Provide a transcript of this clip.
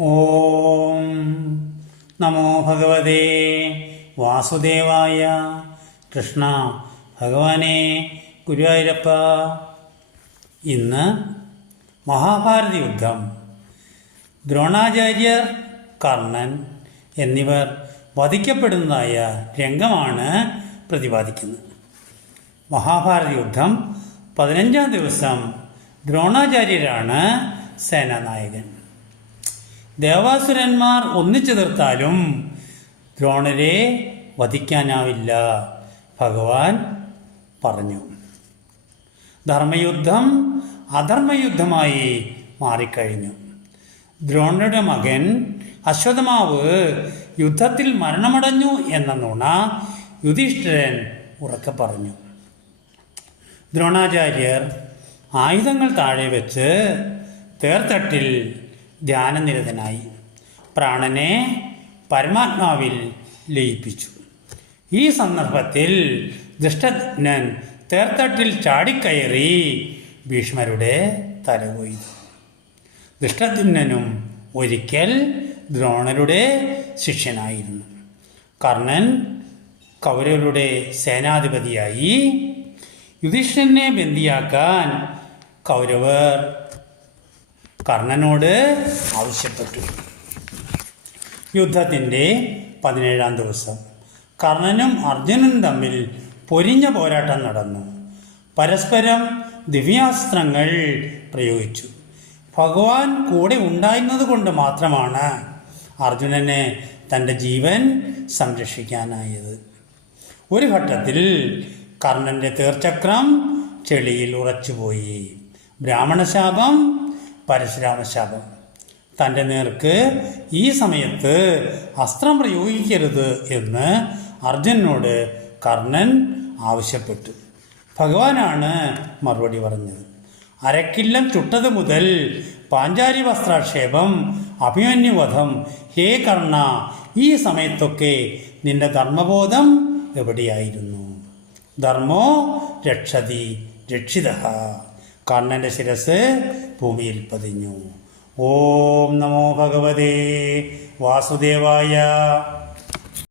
ഓം നമോ ഭഗവതേ വാസുദേവായ കൃഷ്ണ ഭഗവാനെ ഗുരുവായൂരപ്പ. ഇന്ന് മഹാഭാരത യുദ്ധം. ദ്രോണാചാര്യർ കർണൻ എന്നിവർ വധിക്കപ്പെടുന്നതായ രംഗമാണ് പ്രതിപാദിക്കുന്നത്. മഹാഭാരത യുദ്ധം പതിനഞ്ചാം ദിവസം ദ്രോണാചാര്യരാണ് സേനാനായകൻ. ദേവാസുരന്മാർ ഒന്നിച്ചു തീർത്താലും ദ്രോണരെ വധിക്കാനാവില്ല. ഭഗവാൻ പറഞ്ഞു. ധർമ്മയുദ്ധം അധർമ്മയുദ്ധമായി മാറിക്കഴിഞ്ഞു. ദ്രോണരുടെ മകൻ അശ്വതമാവ് യുദ്ധത്തിൽ മരണമടഞ്ഞു എന്ന നുണ യുധിഷ്ഠിരൻ ഉറക്കെ പറഞ്ഞു. ദ്രോണാചാര്യർ ആയുധങ്ങൾ താഴെ വെച്ച് തേർത്തട്ടിൽ ധ്യാനനിരതനായി പ്രാണനെ പരമാത്മാവിൽ ലയിപ്പിച്ചു. ഈ സന്ദർഭത്തിൽ ദുഷ്ടജ്ഞൻ തേർത്തട്ടിൽ ചാടിക്കയറി ഭീഷ്മരുടെ തല കൊയ്തു ദുഷ്ടജ്ഞനും ഒരിക്കൽ ദ്രോണരുടെ ശിഷ്യനായിരുന്നു. കർണൻ കൗരവരുടെ സേനാധിപതിയായി. യുധിഷ്ഠനെ ബന്ദിയാക്കാൻ കൗരവർ കർണനോട് ആവശ്യപ്പെട്ടു. യുദ്ധത്തിന്റെ പതിനേഴാം ദിവസം കർണനും അർജുനനും തമ്മിൽ പൊരിഞ്ഞ പോരാട്ടം നടന്നു. പരസ്പരം ദിവ്യാസ്ത്രങ്ങൾ പ്രയോഗിച്ചു. ഭഗവാൻ കൂടെ ഉണ്ടായിരുന്നത് കൊണ്ട് മാത്രമാണ് അർജുനന് തന്റെ ജീവൻ സംരക്ഷിക്കാനായത്. ഒരു ഘട്ടത്തിൽ കർണന്റെ തീർച്ചക്രം ചെളിയിൽ ഉറച്ചുപോയി. ബ്രാഹ്മണശാപം പരശുരാമശാപം തന്റെ നേർക്ക് ഈ സമയത്ത് അസ്ത്രം പ്രയോഗിക്കരുത് എന്ന് അർജുനോട് കർണൻ ആവശ്യപ്പെട്ടു. ഭഗവാനാണ് മറുപടി പറഞ്ഞത്. അരക്കില്ലം ചുട്ടത് മുതൽ പാഞ്ചാരി വസ്ത്രാക്ഷേപം അഭിമന്യുവധം ഹേ കർണ ഈ സമയത്തൊക്കെ നിന്റെ ധർമ്മബോധം എവിടെയായിരുന്നു? ധർമ്മോ രക്ഷതി രക്ഷിത. കർണന്റെ ശിരസ് ഭൂമിയിൽ പതിഞ്ഞു. ഓം നമോ ഭഗവതേ വാസുദേവായ